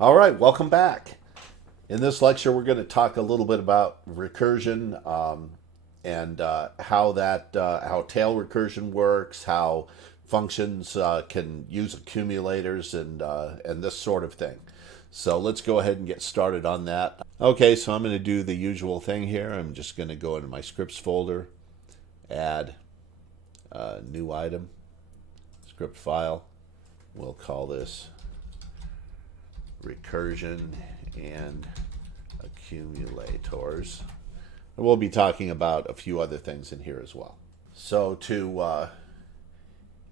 All right, welcome back. In this lecture, we're going to talk a little bit about recursion and how tail recursion works, how functions can use accumulators, and this sort of thing. So let's go ahead and get started on that. Okay, so I'm going to do the usual thing here. I'm just going to go into my scripts folder, add a new item, script file. We'll call this Recursion and Accumulators. And we'll be talking about a few other things in here as well. So to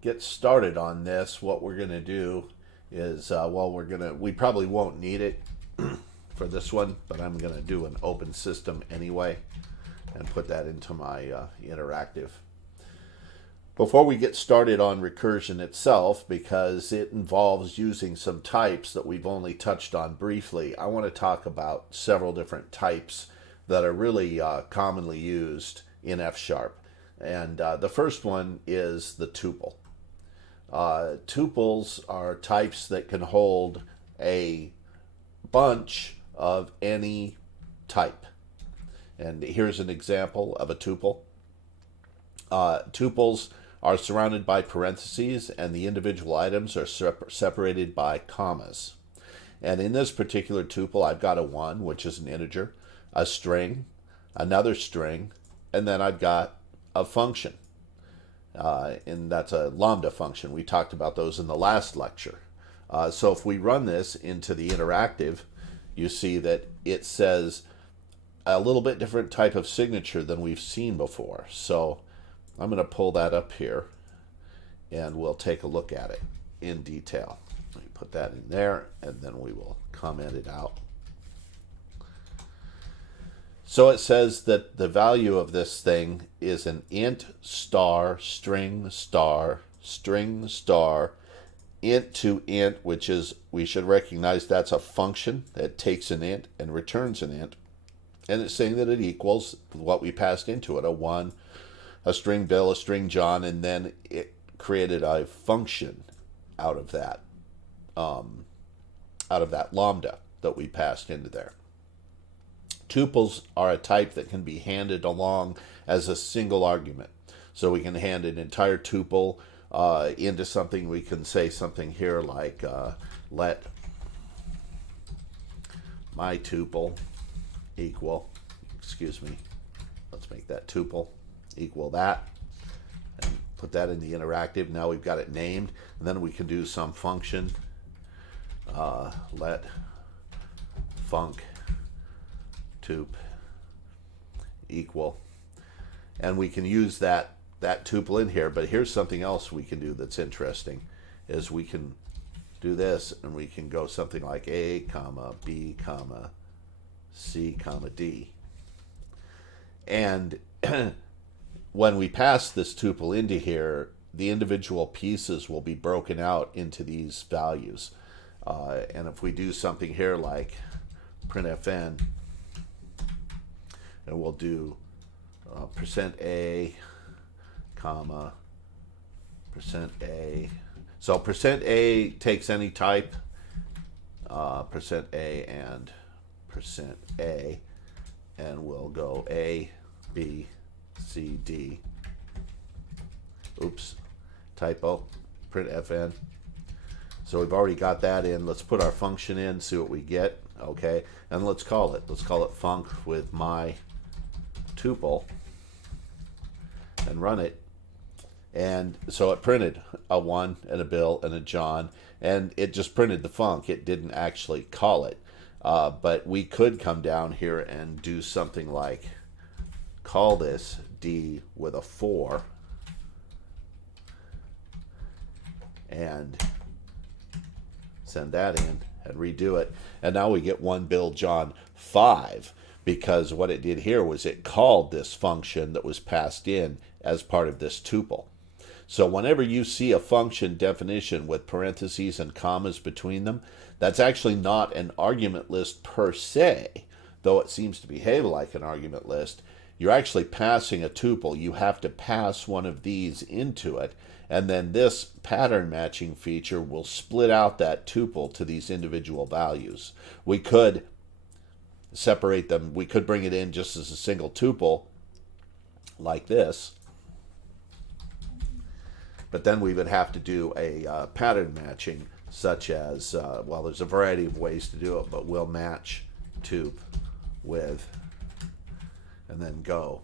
get started on this, what we're going to do is, we probably won't need it for this one, but I'm going to do an open system anyway and put that into my interactive. Before we get started on recursion itself, because it involves using some types that we've only touched on briefly, I want to talk about several different types that are really commonly used in F#. And the first one is the tuple. Tuples are types that can hold a bunch of any type. And here's an example of a tuple. Tuples are surrounded by parentheses, and the individual items are separated by commas. And in this particular tuple, I've got a 1, which is an integer, a string, another string, and then I've got a function. And that's a Lambda function. We talked about those in the last lecture. So if we run this into the interactive, you see that it says a little bit different type of signature than we've seen before. So I'm going to pull that up here and we'll take a look at it in detail. Let me put that in there and then we will comment it out. So it says that the value of this thing is an int star string star string star int to int, which is, we should recognize that's a function that takes an int and returns an int. And it's saying that it equals what we passed into it, a 1, a string Bill, a string John, and then it created a function out of that lambda that we passed into there. Tuples are a type that can be handed along as a single argument. So we can hand an entire tuple into something. We can say something here like let my tuple equal, let's make that tuple equal that, and put that in the interactive. Now we've got it named, and then we can do some function, let func tup equal, and we can use that tuple in here. But here's something else we can do that's interesting, is we can do this, and we can go something like a comma b comma c comma d, and when we pass this tuple into here, the individual pieces will be broken out into these values. And if we do something here like printfn, and we'll do %a, comma, %a. So %a takes any type, %a and %a, and we'll go a, b, c, d. Oops, typo, printfn. So we've already got that in. Let's put our function in, see what we get. Okay, and let's call it func with my tuple and run it. And so it printed a 1 and a Bill and a John, and it just printed the func. It didn't actually call it. But we could come down here and do something like call this D with a 4 and send that in and redo it. And now we get 1 Bill John 5, because what it did here was it called this function that was passed in as part of this tuple. So whenever you see a function definition with parentheses and commas between them, that's actually not an argument list per se, though it seems to behave like an argument list. you're actually passing a tuple. You have to pass one of these into it, and then this pattern matching feature will split out that tuple to these individual values. We could separate them. We could bring it in just as a single tuple like this, but then we would have to do a pattern matching such as, well, there's a variety of ways to do it, but we'll match tup with, and then go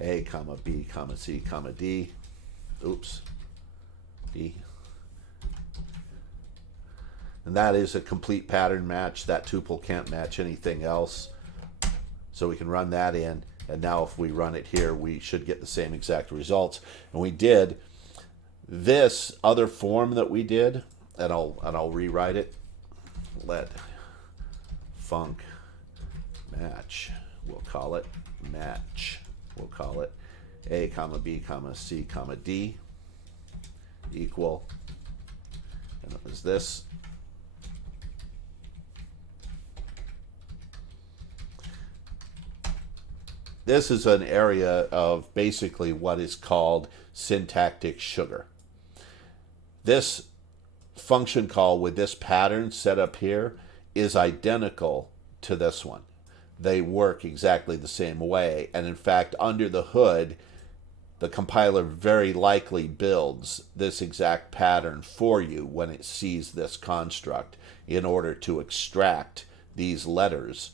A, comma, B, comma, C, comma, D, oops, D. And that is a complete pattern match. That tuple can't match anything else. So we can run that in, and now if we run it here, we should get the same exact results. And we did this other form that we did, and I'll rewrite it. Let func match, we'll call it match. We'll call it A, comma, B, comma, C, comma, D equal, and it was this. This is an area of basically what is called syntactic sugar. This function call with this pattern set up here is identical to this one. They work exactly the same way, and in fact, under the hood, the compiler very likely builds this exact pattern for you when it sees this construct in order to extract these letters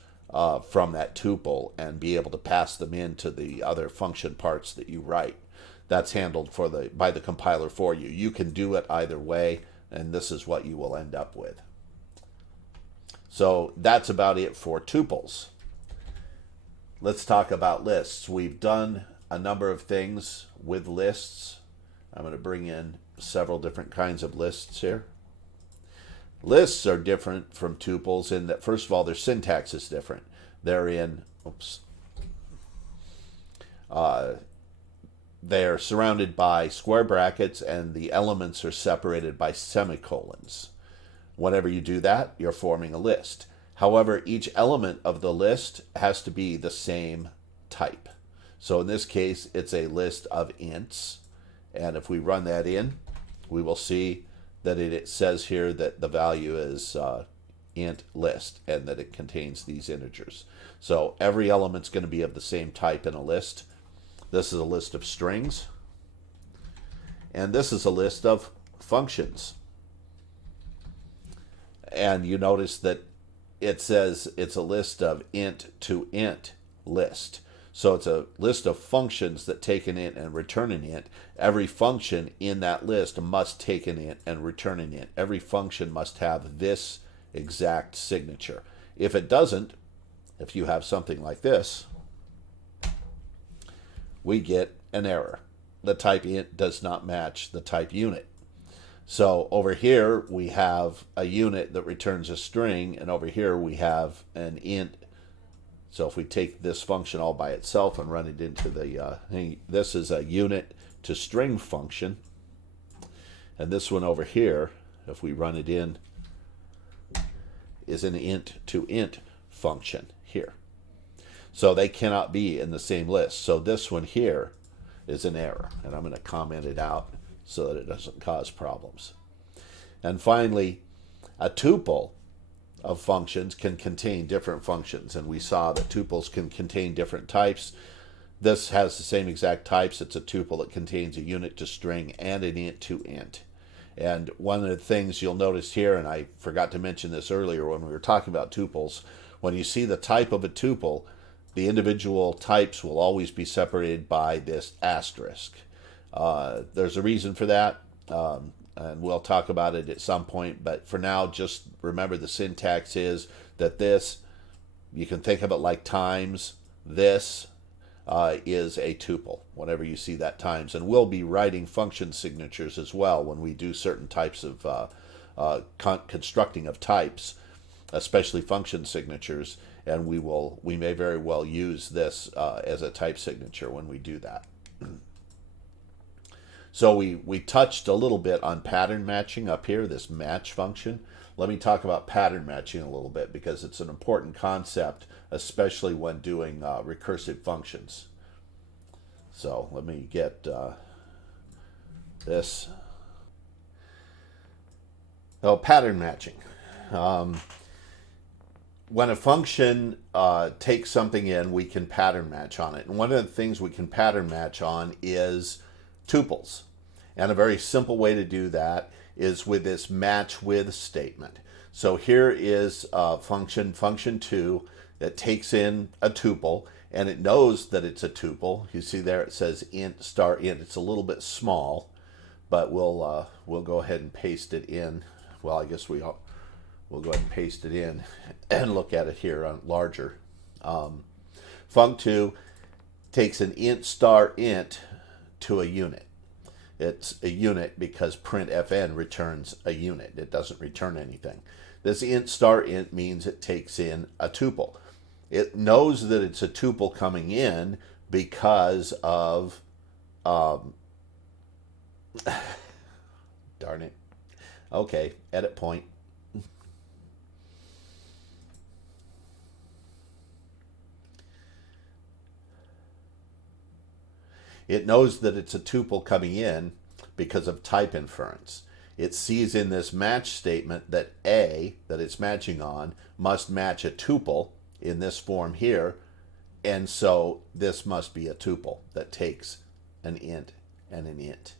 from that tuple and be able to pass them into the other function parts that you write. That's handled by the compiler for you. You can do it either way, and this is what you will end up with. So that's about it for tuples. Let's talk about lists. We've done a number of things with lists. I'm going to bring in several different kinds of lists here. Lists are different from tuples in that, first of all, their syntax is different. They're in, they're surrounded by square brackets, and the elements are separated by semicolons. Whenever you do that, you're forming a list. However, each element of the list has to be the same type. So in this case, it's a list of ints. And if we run that in, we will see that it says here that the value is int list and that it contains these integers. So every element's going to be of the same type in a list. This is a list of strings. And this is a list of functions. And you notice that it says it's a list of int to int list. So it's a list of functions that take an int and return an int. Every function in that list must take an int and return an int. Every function must have this exact signature. If it doesn't, if you have something like this, we get an error. The type int does not match the type unit. So over here we have a unit that returns a string, and over here we have an int. So if we take this function all by itself and run it into the, this is a unit to string function. And this one over here, if we run it in, is an int to int function here. So they cannot be in the same list. So this one here is an error, and I'm going to comment it out so that it doesn't cause problems. And finally, a tuple of functions can contain different functions, and we saw that tuples can contain different types. This has the same exact types. It's a tuple that contains a unit to string and an int to int. And one of the things you'll notice here, and I forgot to mention this earlier when we were talking about tuples, when you see the type of a tuple, the individual types will always be separated by this asterisk. There's a reason for that, and we'll talk about it at some point, but for now, just remember the syntax is that this, you can think of it like times, this is a tuple, whenever you see that times. And we'll be writing function signatures as well when we do certain types of constructing of types, especially function signatures, and we may very well use this as a type signature when we do that. So we touched a little bit on pattern matching up here, this match function. let me talk about pattern matching a little bit because it's an important concept, especially when doing recursive functions. So let me get this. Oh, pattern matching. When a function takes something in, we can pattern match on it. And one of the things we can pattern match on is tuples. And a very simple way to do that is with this match with statement. So here is a function 2, that takes in a tuple, and it knows that it's a tuple. You see there it says int star int. It's a little bit small, but we'll go ahead and paste it in. Well, I guess we'll go ahead and paste it in and look at it here on larger. Func2 takes an int star int to a unit. It's a unit because printfn returns a unit. It doesn't return anything. This int star int means it takes in a tuple. It knows that it's a tuple coming in because of, darn it. Okay, edit point. It knows that it's a tuple coming in because of type inference. It sees in this match statement that A, that it's matching on, must match a tuple in this form here, and so this must be a tuple that takes an int and an int.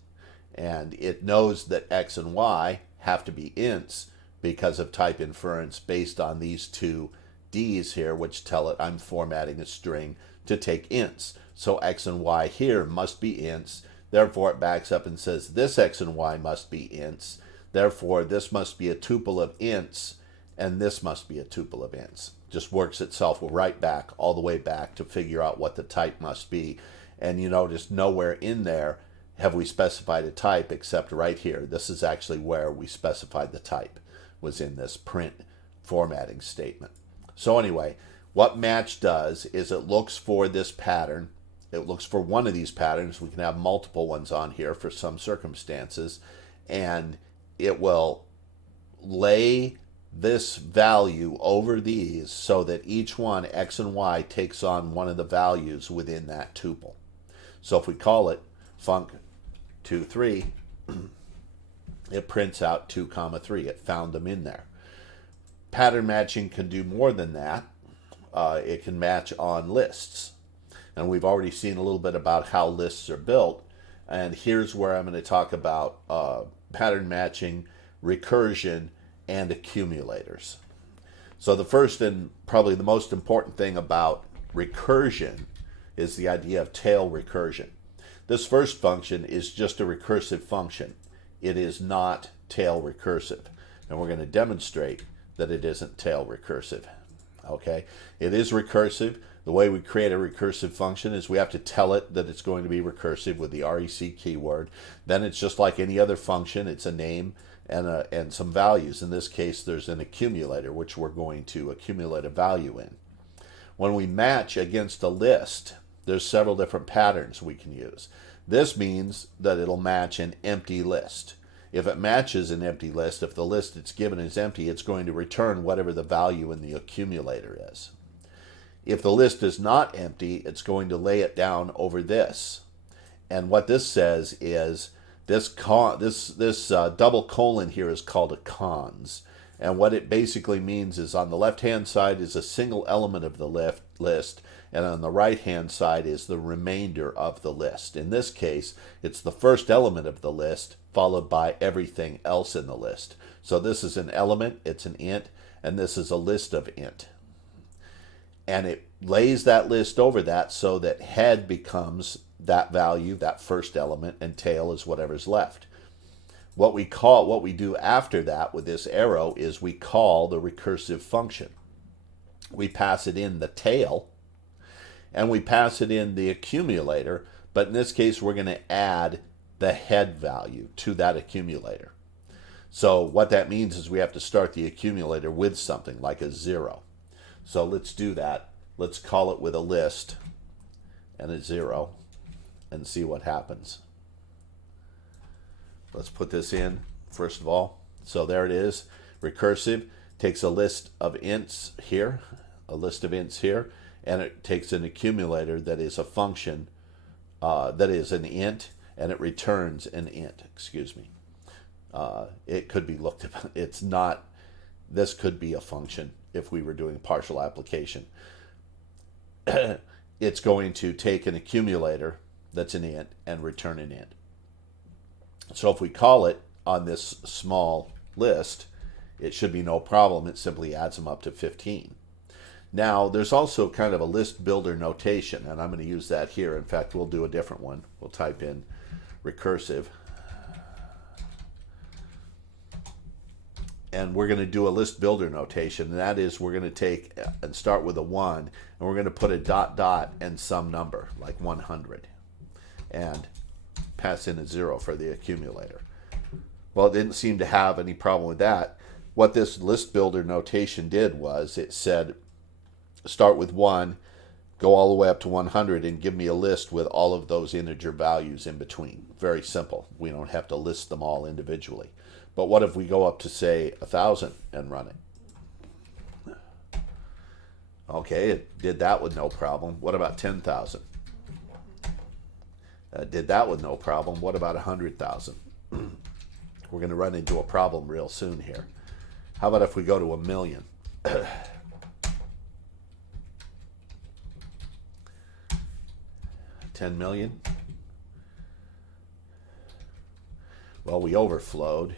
And it knows that X and Y have to be ints because of type inference based on these two D's here, which tell it I'm formatting a string to take ints. So X and Y here must be ints. Therefore, it backs up and says this X and Y must be ints. Therefore, this must be a tuple of ints, and this must be a tuple of ints. Just works itself right back, all the way back to figure out what the type must be. And you notice nowhere in there have we specified a type except right here. This is actually where we specified the type, was in this print formatting statement. So anyway, what match does is it looks for this pattern. It looks for one of these patterns. We can have multiple ones on here for some circumstances, and it will lay this value over these so that each one, X and Y, takes on one of the values within that tuple. So if we call it func2 it prints out 2, 3. It found them in there. Pattern matching can do more than that. It can match on lists. And we've already seen a little bit about how lists are built. And here's where I'm going to talk about pattern matching, recursion, and accumulators. So the first and probably the most important thing about recursion is the idea of tail recursion. This first function is just a recursive function. It is not tail recursive. And we're going to demonstrate that it isn't tail recursive. Okay, it is recursive. The way we create a recursive function is we have to tell it that it's going to be recursive with the REC keyword. Then it's just like any other function. It's a name and some values. In this case, there's an accumulator, which we're going to accumulate a value in. When we match against a list, there's several different patterns we can use. This means that it'll match an empty list. If it matches an empty list, if the list it's given is empty, it's going to return whatever the value in the accumulator is. If the list is not empty, it's going to lay it down over this. And what this says is this double colon here is called a cons. And what it basically means is on the left-hand side is a single element of the list, and on the right-hand side is the remainder of the list. In this case, it's the first element of the list followed by everything else in the list. So this is an element, it's an int, and this is a list of int. And it lays that list over that so that head becomes that value, that first element, and tail is whatever's left. What we do after that with this arrow is we call the recursive function. We pass it in the tail, and we pass it in the accumulator, but in this case we're going to add the head value to that accumulator. So what that means is we have to start the accumulator with something like a 0. So let's do that. Let's call it with a list and a 0 and see what happens. Let's put this in first of all. So there it is. Recursive takes a list of ints here, and it takes an accumulator that is a function, that is an int, and it returns an int. Excuse me. It could be looked at. It's not. This could be a function if we were doing partial application. It's going to take an accumulator that's an int and return an int. So if we call it on this small list, it should be no problem. It simply adds them up to 15. Now, there's also kind of a list builder notation, and I'm going to use that here. In fact, we'll do a different one. We'll type in recursive. And we're going to do a list builder notation, and that is we're going to take and start with a 1, and we're going to put a dot dot and some number, like 100, and pass in a 0 for the accumulator. Well, it didn't seem to have any problem with that. What this list builder notation did was it said start with 1, go all the way up to 100, and give me a list with all of those integer values in between. Very simple. We don't have to list them all individually. But what if we go up to, say, 1,000 and run it? Okay, it did that with no problem. What about 10,000? Did that with no problem. What about 100,000? We're going to run into a problem real soon here. How about if we go to 1,000,000? 10 million? Well, we overflowed.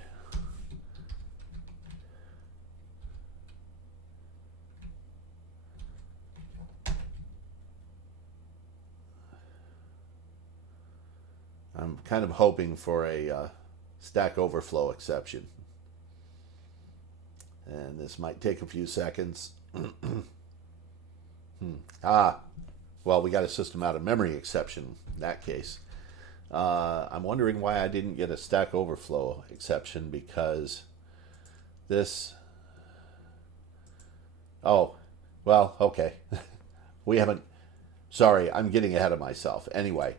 I'm kind of hoping for a Stack Overflow exception. And this might take a few seconds. Well, we got a system out of memory exception in that case. I'm wondering why I didn't get a Stack Overflow exception, because this... Oh, well, okay. We haven't... Sorry, I'm getting ahead of myself. Anyway,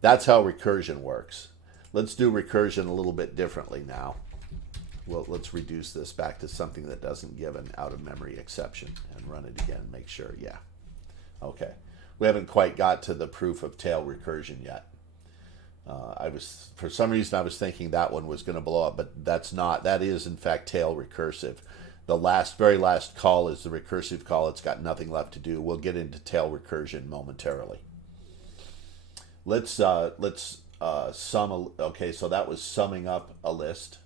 that's how recursion works. Let's do recursion a little bit differently now. Well, let's reduce this back to something that doesn't give an out-of-memory exception and run it again. Make sure, yeah. Okay. We haven't quite got to the proof of tail recursion yet. For some reason, I was thinking that one was going to blow up, but that's not. That is, in fact, tail recursive. The very last call is the recursive call. It's got nothing left to do. We'll get into tail recursion momentarily. Let's sum. Okay, so that was summing up a list.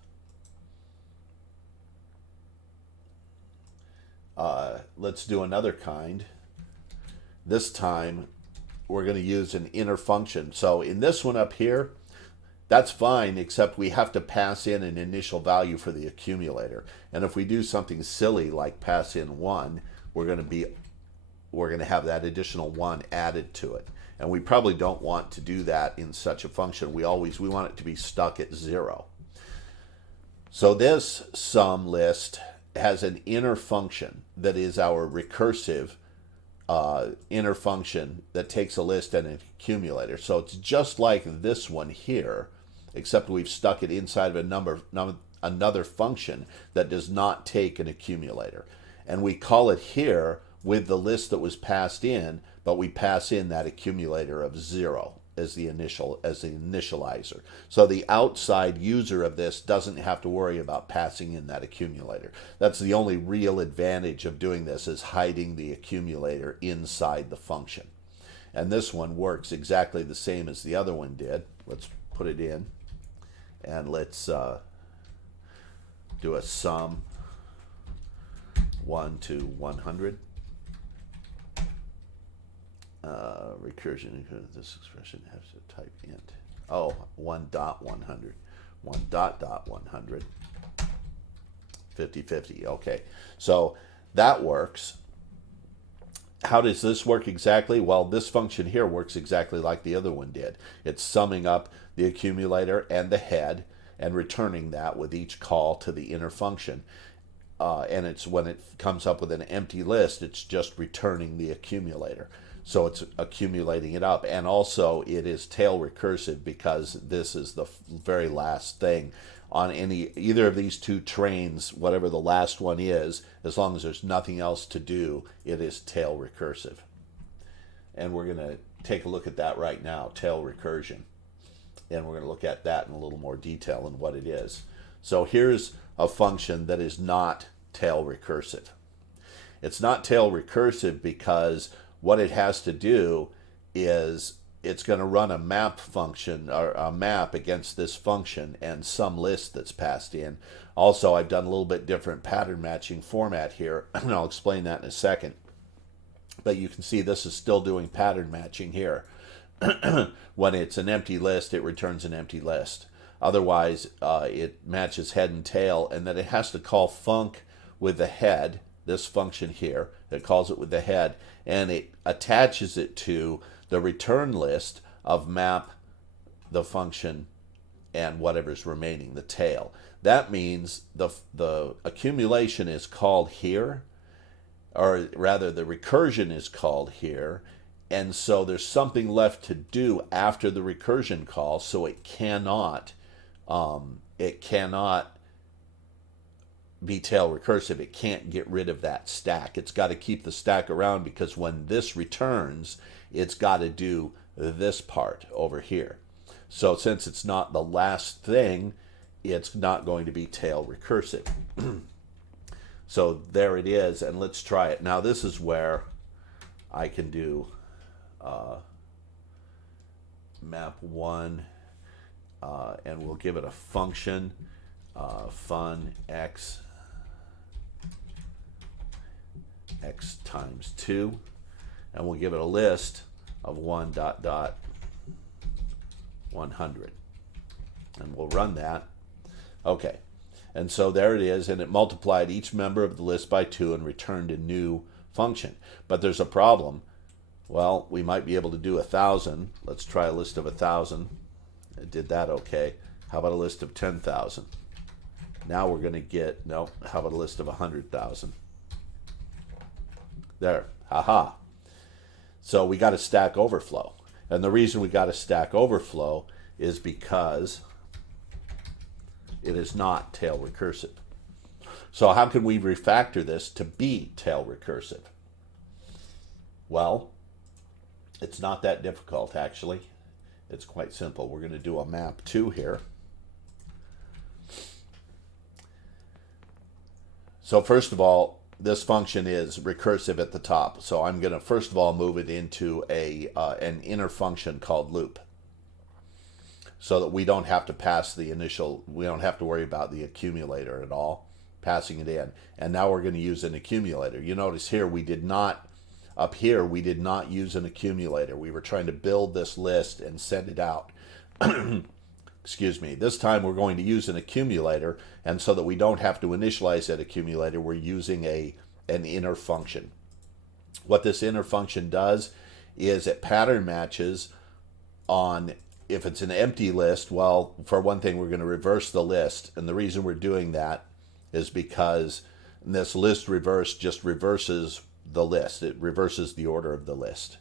Let's do another kind. This time, we're going to use an inner function. So in this one up here, that's fine, except we have to pass in an initial value for the accumulator. And if we do something silly like pass in 1, we're going to have that additional 1 added to it. And we probably don't want to do that in such a function. We want it to be stuck at 0. So this sum list has an inner function that is our recursive inner function that takes a list and an accumulator. So it's just like this one here, except we've stuck it inside of another function that does not take an accumulator. And we call it here with the list that was passed in, but we pass in that accumulator of 0 as the initializer. So the outside user of this doesn't have to worry about passing in that accumulator. That's the only real advantage of doing this, is hiding the accumulator inside the function. And this one works exactly the same as the other one did. Let's put it in, and let's do a sum 1 to 100. Recursion, this expression has to type int. Oh, 1.100. 1.100. 50/50. Okay, so that works. How does this work exactly? Well, this function here works exactly like the other one did. It's summing up the accumulator and the head and returning that with each call to the inner function. And it's when it comes up with an empty list, it's just returning the accumulator. So it's accumulating it up. And also it is tail recursive, because this is the very last thing on either of these two trains, whatever the last one is, as long as there's nothing else to do, it is tail recursive. And we're going to take a look at that right now, tail recursion. And we're going to look at that in a little more detail and what it is. So here's a function that is not tail recursive. It's not tail recursive because what it has to do is it's going to run a map function or a map against this function and some list that's passed in. Also, I've done a little bit different pattern matching format here, and I'll explain that in a second. But you can see this is still doing pattern matching here. When it's an empty list, it returns an empty list. Otherwise, it matches head and tail, and then it has to call func with the head, this function here. It calls it with the head, and it attaches it to the return list of map, the function, and whatever's remaining, the tail. That means the accumulation is called here, or rather the recursion is called here, and so there's something left to do after the recursion call, so it cannot be tail recursive. It can't get rid of that stack. It's got to keep the stack around because when this returns, it's got to do this part over here. So since it's not the last thing, it's not going to be tail recursive. So there it is, and let's try it. Now this is where I can do map 1, and we'll give it a function, fun x times 2, and we'll give it a list of 1,100, and we'll run that. Okay, and so there it is, and it multiplied each member of the list by 2 and returned a new function. But there's a problem. Well, we might be able to do 1,000. Let's try a list of 1,000. It did that okay. How about a list of 10,000? Now we're going to get, no, how about a list of 100,000? There, haha. So we got a stack overflow. And the reason we got a stack overflow is because it is not tail recursive. So how can we refactor this to be tail recursive? Well, it's not that difficult, actually. It's quite simple. We're going to do a map 2 here. So first of all, this function is recursive at the top. So I'm going to first of all move it into an inner function called loop, so that we don't have to pass the initial, we don't have to worry about the accumulator at all, passing it in. And now we're going to use an accumulator. You notice here we did not, up here we did not use an accumulator. We were trying to build this list and send it out. Excuse me. This time we're going to use an accumulator, and so that we don't have to initialize that accumulator, we're using an inner function. What this inner function does is it pattern matches on, if it's an empty list, well, for one thing, we're going to reverse the list. And the reason we're doing that is because this list reverse just reverses the list. It reverses the order of the list.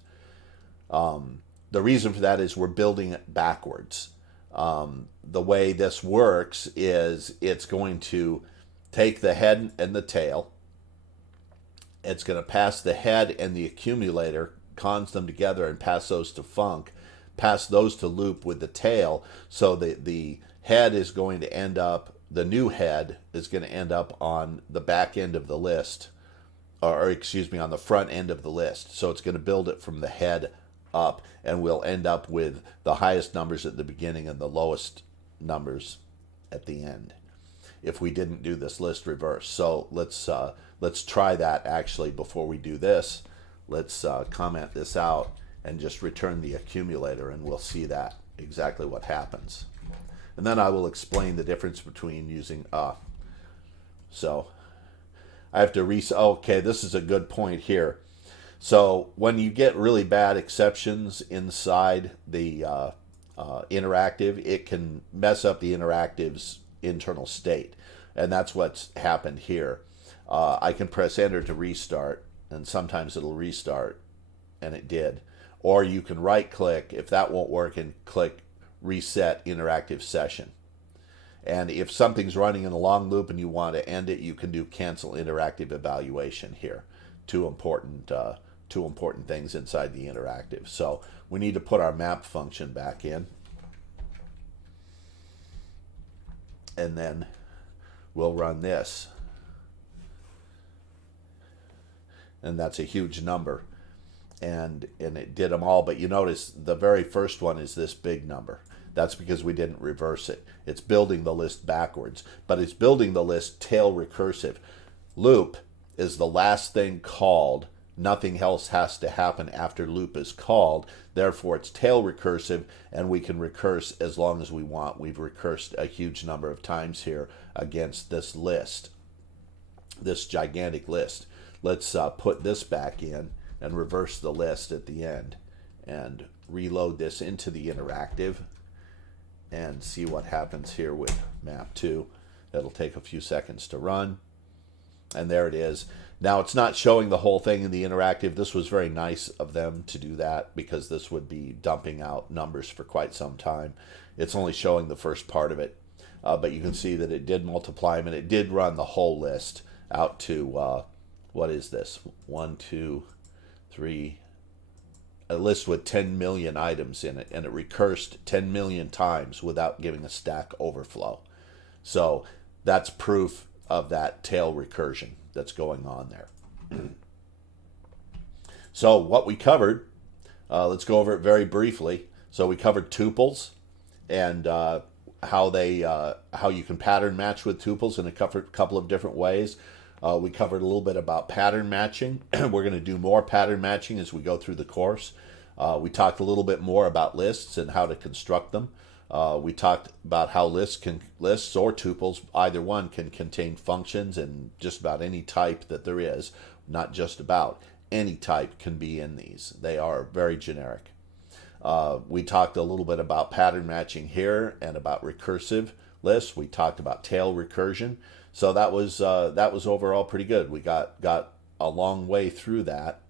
The reason for that is we're building it backwards. The way this works is it's going to take the head and the tail. It's going to pass the head and the accumulator, cons them together, and pass those to func. Pass those to loop with the tail, so the head is going to end up, the new head is going to end up on the back end of the list, or excuse me, on the front end of the list. So it's going to build it from the head up, and we'll end up with the highest numbers at the beginning and the lowest numbers at the end, if we didn't do this list reverse. So let's try that actually before we do this. Let's comment this out and just return the accumulator, and we'll see that exactly what happens. And then I will explain the difference between using So I have to okay, this is a good point here. So when you get really bad exceptions inside the interactive, it can mess up the interactive's internal state. And that's what's happened here. I can press enter to restart, and sometimes it'll restart, and it did. Or you can right click if that won't work and click reset interactive session. And if something's running in a long loop and you want to end it, you can do cancel interactive evaluation here. Two important things inside the interactive. So we need to put our map function back in. And then we'll run this. And that's a huge number. And it did them all, but you notice the very first one is this big number. That's because we didn't reverse it. It's building the list backwards, but it's building the list tail recursive. Loop is the last thing called. Nothing else has to happen after loop is called. Therefore, it's tail recursive, and we can recurse as long as we want. We've recursed a huge number of times here against this list, this gigantic list. Let's put this back in and reverse the list at the end and reload this into the interactive and see what happens here with map 2. It'll take a few seconds to run. And there it is. Now it's not showing the whole thing in the interactive. This was very nice of them to do that because this would be dumping out numbers for quite some time. It's only showing the first part of it. But you can see that it did multiply them and it did run the whole list out to, what is this? 1, 2, 3, a list with 10 million items in it, and it recursed 10 million times without giving a stack overflow. So that's proof of that tail recursion that's going on there. So what we covered, let's go over it very briefly. So we covered tuples and how you can pattern match with tuples in a couple of different ways. We covered a little bit about pattern matching. We're going to do more pattern matching as we go through the course. We talked a little bit more about lists and how to construct them. We talked about how lists or tuples, either one, can contain functions and just about any type that there is. Not just about. Any type can be in these. They are very generic. We talked a little bit about pattern matching here and about recursive lists. We talked about tail recursion. So that was overall pretty good. We got a long way through that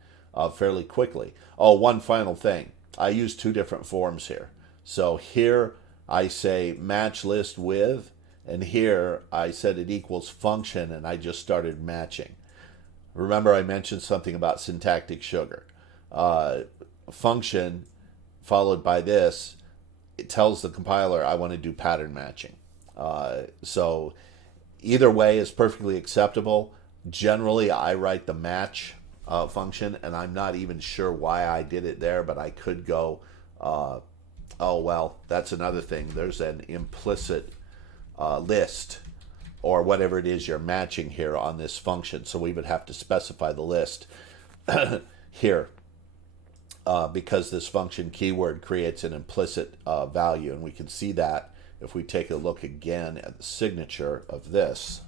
fairly quickly. Oh, one final thing. I use 2 different forms here. So here I say match list with, and here I said it equals function, and I just started matching. Remember I mentioned something about syntactic sugar. Function followed by this, it tells the compiler I want to do pattern matching. So either way is perfectly acceptable. Generally, I write the match function, and I'm not even sure why I did it there, but I could go, oh, well, that's another thing. There's an implicit list or whatever it is you're matching here on this function. So we would have to specify the list here because this function keyword creates an implicit value, and we can see that if we take a look again at the signature of this.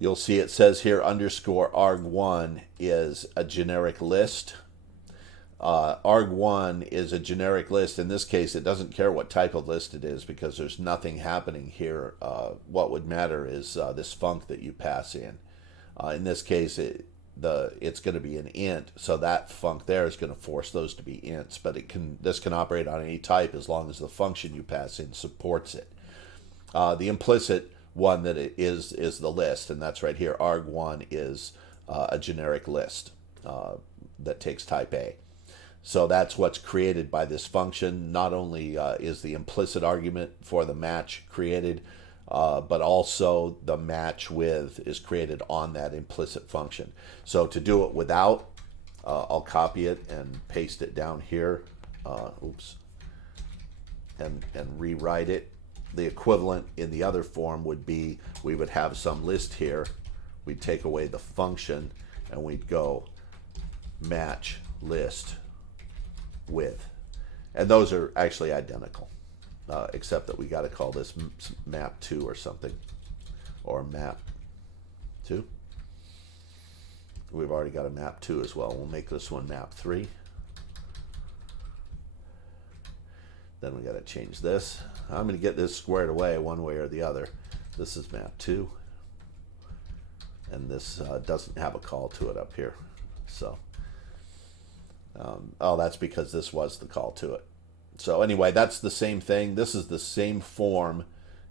You'll see it says here underscore arg1 is a generic list. arg1 is a generic list. In this case, it doesn't care what type of list it is because there's nothing happening here. What would matter is this func that you pass in. In this case, it's going to be an int, so that func there is going to force those to be ints. But this can operate on any type as long as the function you pass in supports it. The implicit one that it is the list, and that's right here. arg1 is a generic list that takes type A. So that's what's created by this function. Not only is the implicit argument for the match created, but also the match with is created on that implicit function. So to do it without, I'll copy it and paste it down here. And rewrite it. The equivalent in the other form would be we would have some list here. We'd take away the function and we'd go match list with. And those are actually identical, except that we got to call this map 2 or something, or map 2. We've already got a map 2 as well. We'll make this one map 3. Then we got to change this. I'm going to get this squared away one way or the other. This is map 2. And this doesn't have a call to it up here. So, oh, that's because this was the call to it. So anyway, that's the same thing. This is the same form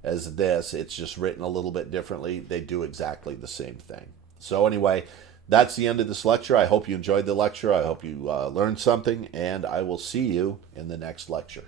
as this. It's just written a little bit differently. They do exactly the same thing. So anyway, that's the end of this lecture. I hope you enjoyed the lecture. I hope you learned something, and I will see you in the next lecture.